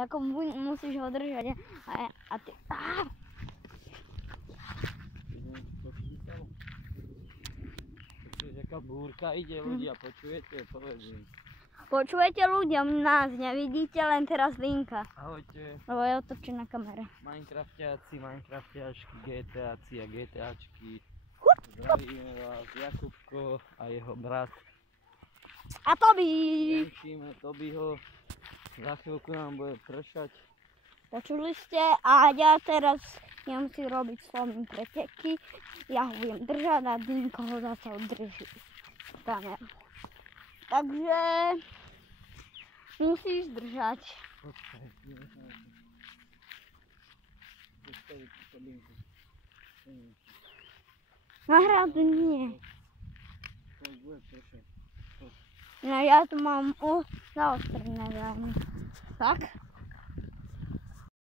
Jako musíš ho držať a ty... Počuješ, aká búrka ide, ľudia, počujete? Povedz im. Počujete ľudia, nás nevidíte, len teraz Linka. Ahojte. Lebo je otočí na kamere. Minecraftiaci, Minecraftiačky, GTAci a GTAčky. Zdravíme vás, Jakubko a jeho brat. A Toby! Venčíme Tobyho. Za chvíľku nám bude pršať. Počuli ste a ja teraz nemusím robiť slovné preteky. Ja ho budem držať a Dinko ho zase drží kameru. Takže musíš držať. Počkaj, Nahradu nie. To bude pršať. No ja tu mám zaostrené zájmy. Tak?